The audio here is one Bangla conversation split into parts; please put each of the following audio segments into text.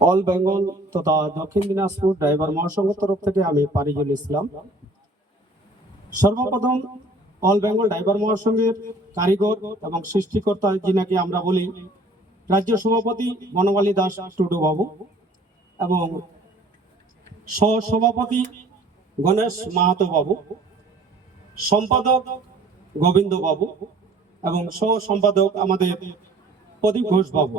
অল বেঙ্গল তথা দক্ষিণ দিনাজপুর ড্রাইভার মহাসংঘ তরফ থেকে আমি পারিজুল ইসলাম। সর্বপ্রথম অল বেঙ্গল ড্রাইভার মহাসংঘের কারিগর এবং সৃষ্টিকর্তা যিনাকে আমরা বলি রাজ্য সভাপতি বনমালী দাস টুডু বাবু এবং সহসভাপতি গণেশ মাহাতো বাবু, সম্পাদক গোবিন্দ বাবু এবং সহ সম্পাদক আমাদের প্রদীপ ঘোষ বাবু।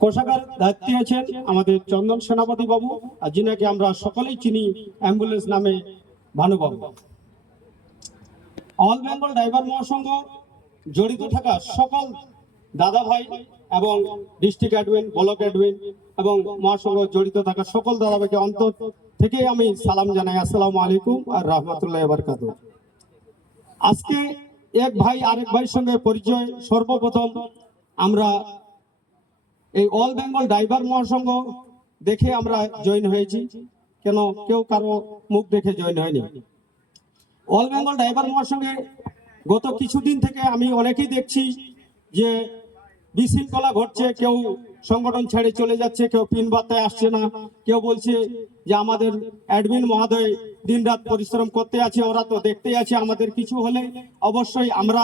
কোষাগার দায়িত্বে আছেন আমাদের চন্দন সেনাপতি বাবু, আর যিনাকে আমরা সকলেই চিনি অ্যাম্বুলেন্স নামে ভানুবাবু। অল বেঙ্গল ড্রাইভার মহাসংঘ জড়িত থাকা সকল দাদা ভাই এবং ডিস্ট্রিক্ট অ্যাডমিন, ব্লক অ্যাডমিন এবং মহাসংঘ জড়িত থাকা সকল দাদা ভাইকে অন্তর থেকে আমি সালাম জানাই। আসসালামু আলাইকুম আর রাহমাতুল্লাহি ওয়া বারাকাতুহু। আজকে এক ভাই আরেক ভাইয়ের সঙ্গে পরিচয়। সর্বপ্রথম আমরা এই অল বেঙ্গল ড্রাইভার মহাসংঘ দেখে আমরা জয়েন হয়েছি, কেন কেউ কারো মুখ দেখে জয়েন হয়নি। অল বেঙ্গল ড্রাইভার মহাসংঘে গত কিছুদিন থেকে আমি অনেকেই দেখছি যে বিশৃঙ্খলা ঘটছে, কেউ সংগঠন ছেড়ে চলে যাচ্ছে, কেউ পিন বার্তায় আসছে না, কেউ বলছে যে আমাদের অ্যাডমিন মহোদয় দিনরাত পরিশ্রম করতে আছে, ওরা তো দেখতেই আছে, আমাদের কিছু হলে অবশ্যই আমরা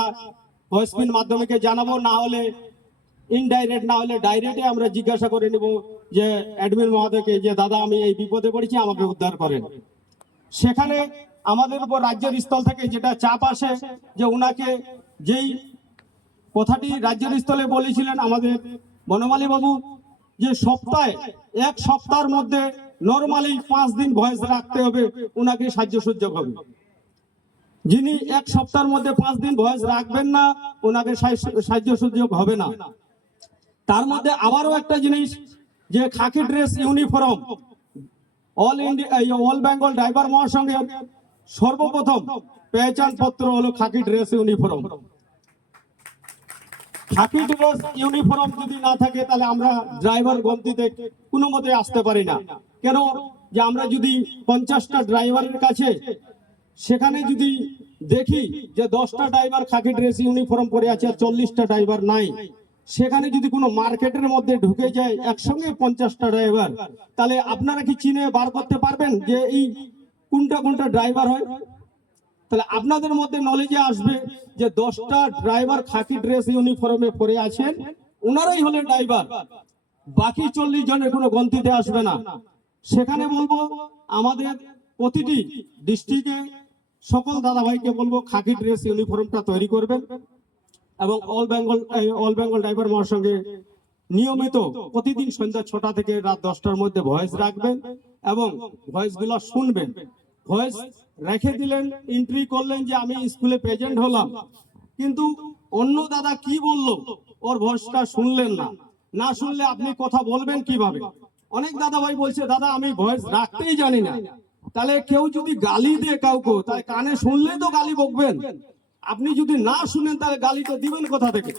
ভয়েস পিন মাধ্যমে জানাবো, না হলে ইনডাইরেক্ট, না হলে ডাইরেক্টে আমরা জিজ্ঞাসা করে নেব যে অ্যাডমিন মহোদয়কে যে দাদা আমি এই বিপদে পড়েছি, আমাকে উদ্ধার করেন। সেখানে আমাদের উপর রাজ্যের স্থল থেকে যেটা চাপ আসে যে উনাকে যেই কথাটি রাজ্যের স্থলে বলেছিলেন আমাদের বনমালী বাবু, যে সপ্তাহে এক সপ্তাহের মধ্যে নরমালি 5 দিন ভয়েস রাখতে হবে, উনাকে সাহায্য সুযোগ হবে। যিনি এক সপ্তাহের মধ্যে 5 দিন ভয়েস রাখবেন না, ওনাকে সাহায্য সুযোগ হবে না। তার মধ্যে আবারও একটা জিনিস, যে khaki dress uniform all Bengal driver মহাসংঘের সর্বপ্রথম পেহচান পত্র হলো khaki dress uniform. Khaki dress uniform যদি না থাকে তাহলে আমরা ড্রাইভার গন্তিতে কোনো মতে আসতে পারি না। কেন যে আমরা যদি 50টা ড্রাইভারের কাছে সেখানে যদি দেখি যে 10টা ড্রাইভার খাকি ড্রেস ইউনিফর্ম পরে আছে আর 40টা ড্রাইভার নাই, সেখানে যদি কোনো মার্কেটের মধ্যে ঢুকে যায় একসঙ্গে 50টা ড্রাইভার, তাহলে আপনারা কি চিনে বার করতে পারবেন যে এই কোনটা কোনটা ড্রাইভার হয়? তাহলে আপনাদের মধ্যে নলেজে আসবে যে 10টা ড্রাইভার খাকি ড্রেস ইউনিফর্মে পরে আছেন, ওনারাই হলেন ড্রাইভার, বাকি 40 জনের কোনো গন্তিতে আসবে না। সেখানে বলবো আমাদের প্রতিটি ডিস্ট্রিক্টে সকল দাদা ভাইকে বলবো খাকি ড্রেস ইউনিফর্মটা তৈরি করবেন এবং অল বেঙ্গল ড্রাইভার মহাসংঘে নিয়মিত প্রতিদিন সন্ধ্যা 6টা থেকে রাত 10টার মধ্যে ভয়েস রাখবেন এবং ভয়েসগুলো শুনবেন। ভয়েস রেখে দিলেন, এন্ট্রি করলেন যে আমি স্কুলে প্রেজেন্ট হলাম, কিন্তু অন্য দাদা কি বললো ওর ভয়েসটা শুনলেন না, না শুনলে আপনি কথা বলবেন কিভাবে? অনেক দাদা ভাই বলছে দাদা আমি ভয়েস রাখতেই জানি না। তাহলে কেউ যদি গালি দেয় কাউকে, তাহলে কানে শুনলে তো গালি বকবেন, আপনি যদি না শুনেন তাহলে গালিটা দিবেন কোথা থেকে?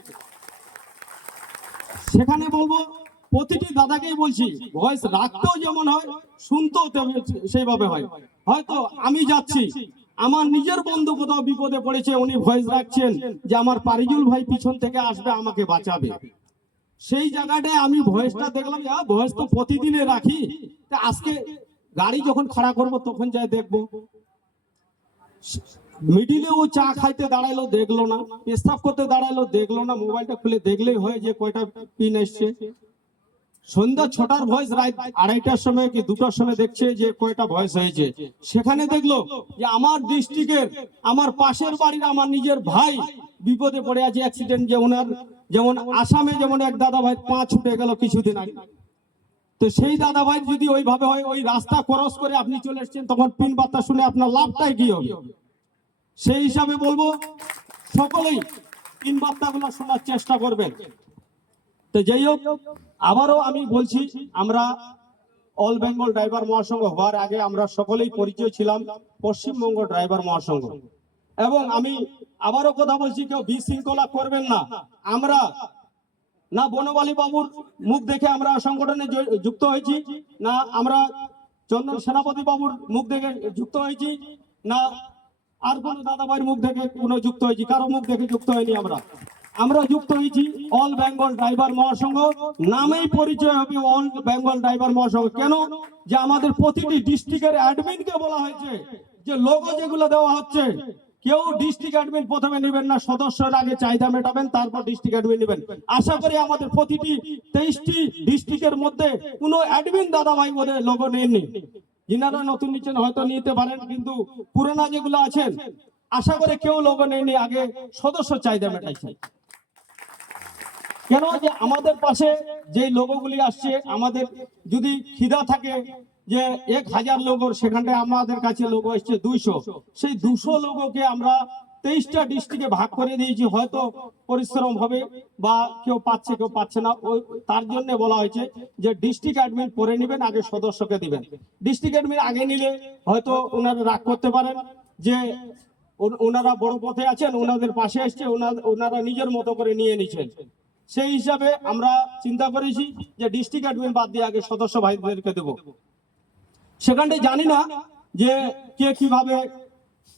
সেখানে বলবো প্রতিটি দাদাকেই বলছি ভয়েস রাখতেও যেমন হয়, শুনতেও সেইভাবে হয়। হয়তো আমি যাচ্ছি, আমার নিজের বন্ধু কোথাও বিপদে পড়েছে, উনি ভয়েস রাখছেন যে আমার পারিজুল ভাই পিছন থেকে আসবে আমাকে বাঁচাবে, সেই জায়গাটায় আমি ভয়েসটা দেখলাম, ভয়েস তো প্রতিদিনে রাখি, আজকে গাড়ি যখন খাড়া করব তখন যাই দেখবো। মিডিলে ও চা খাইতে দাঁড়াইলো দেখলো না, পেশাব করতে দাঁড়াইলো দেখলো না, মোবাইলটা খুলে দেখলেই হয় যে কয়টা পিন এসছে। সন্ধ্যা 6টার ভয়েস রাত 2:30টার সময় কি 2টার সময় দেখছে যে কয়টা ভয়েস হয়েছে। সেখানে দেখলো যে আমার ডিস্ট্রিক্টের, আমার পাশের বাড়ির, আমার নিজের ভাই বিপদে পড়ে আছে, অ্যাক্সিডেন্ট, যে ওনার যেমন আসামে যেমন এক দাদা ভাই পা ছুটে গেল কিছুদিন আগে, তো সেই দাদা ভাই যদি ওইভাবে হয়, ওই রাস্তা ক্রস করে আপনি চলে এসছেন, তখন পিন বার্তা শুনে আপনার লাভটাই কি হবে? সেই হিসাবে বলবো সকলেই পিন বার্তাগুলো শোনার চেষ্টা করবেন। তো যাই হোক, আবারও আমি বলছি, আমরা অল বেঙ্গল ড্রাইভার মহাসংঘ হওয়ার আগে আমরা সকলেই পরিচয় ছিলাম পশ্চিমবঙ্গ ড্রাইভার মহাসংঘ। এবং আমি আবারও কথা বলছি, কেউ বিশৃঙ্খলা করবেন না। আমরা না বনমালী বাবুর মুখ দেখে আমরা সংগঠনে যুক্ত হয়েছি, না আমরা চন্দন সেনাপতি বাবুর মুখ দেখে যুক্ত হয়েছি, না আর কোনো দাদা ভাইয়ের মুখ দেখে কোনো যুক্ত হয়েছি, কারো মুখ দেখে যুক্ত হয়নি। আমরা যুক্ত হয়েছি অল বেঙ্গল ড্রাইভার মহাসংঘ, নামেই পরিচয় হবে অল বেঙ্গল ড্রাইভার মহাসংঘ। কেন? যে আমাদের প্রতিটি ডিস্ট্রিক্টের অ্যাডমিনকে বলা হয়েছে যে লোগো যেগুলো দেওয়া হচ্ছে, কেউ ডিস্ট্রিক্ট অ্যাডমিন প্রথমে নেবেন না, সদস্যের আগে চাহিদা মেটাবেন, তারপর ডিস্ট্রিক্ট অ্যাডমিন নেবেন। আশা করি আমাদের প্রতিটি 23টি ডিস্ট্রিক্টের মধ্যে কোনো অ্যাডমিন দাদা ভাই ওদের লোগো নেননি। যিনারা নতুন নিচ্ছেন হয়তো নিতে পারেন, কিন্তু পুরোনো যেগুলো আছেন আশা করে কেউ লোগো নেয়নি, আগে সদস্য চাহিদা মেটাইছে। কেন? যে আমাদের পাশে যে লোগোগুলি আসছে, আমাদের যদি খিদা থাকে যে 1000 লোগোর, সেখানটায় আমাদের কাছে লোগো এসছে 200। সেই 200 লোগোকে আমরা 23টা ডিস্ট্রিক্টে ভাগ করে দিয়েছি। হয়তো পরিশ্রম হবে বা কেউ পাচ্ছে কেউ পাচ্ছে না, ওই তার জন্য বলা হয়েছে যে ডিস্ট্রিক্ট অ্যাডমিন পরে নেবেন, আগে সদস্যকে দিবেন। ডিস্ট্রিক্ট অ্যাডমিন আগে নিলে হয়তো ওনারা রাগ করতে পারেন যে ওনারা বড় পথে আছেন, ওনাদের পাশে এসছে, ওনারা নিজের মতো করে নিয়ে নিচ্ছেন। সেই হিসাবে আমরা চিন্তা করেছি যে ডিস্ট্রিক্ট অ্যাডমিন বাদ দিয়ে আগে সদস্য ভাইদেরকে দেব। সেখানটায় জানি না যে কে কিভাবে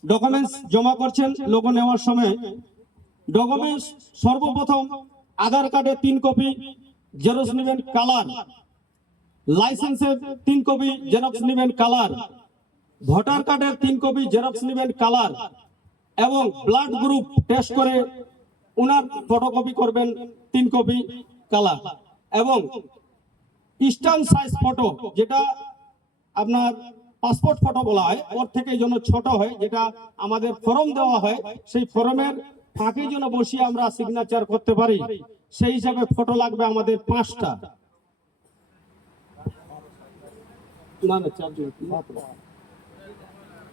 ডকুমেন্টস জমা করছেন। লোগো নেওয়ার সময় ডকুমেন্টস সর্বপ্রথম আধার কার্ডের 3 কপি জেরক্স নেবেন কালার, লাইসেন্সের 3 কপি জেরক্স নেবেন কালার, ভোটার কার্ডের 3 কপি জেরক্স নেবেন কালার, এবং ব্লাড গ্রুপ টেস্ট করে উনার ফটোকপি করবেন 3 কপি কালার, এবং স্ট্যান্ড সাইজ ফটো, যেটা আপনার পাসপোর্ট ফটো বলা হয়, ওর থেকে এই জন্য ছোট হয়, যেটা আমাদের ফর্ম দেওয়া হয়, সেই ফর্মের ফাঁকে যেন বসিয়ে আমরা সিগনেচার করতে পারি, সেই হিসাবে ফটো লাগবে আমাদের 5টা। না না 4 জন।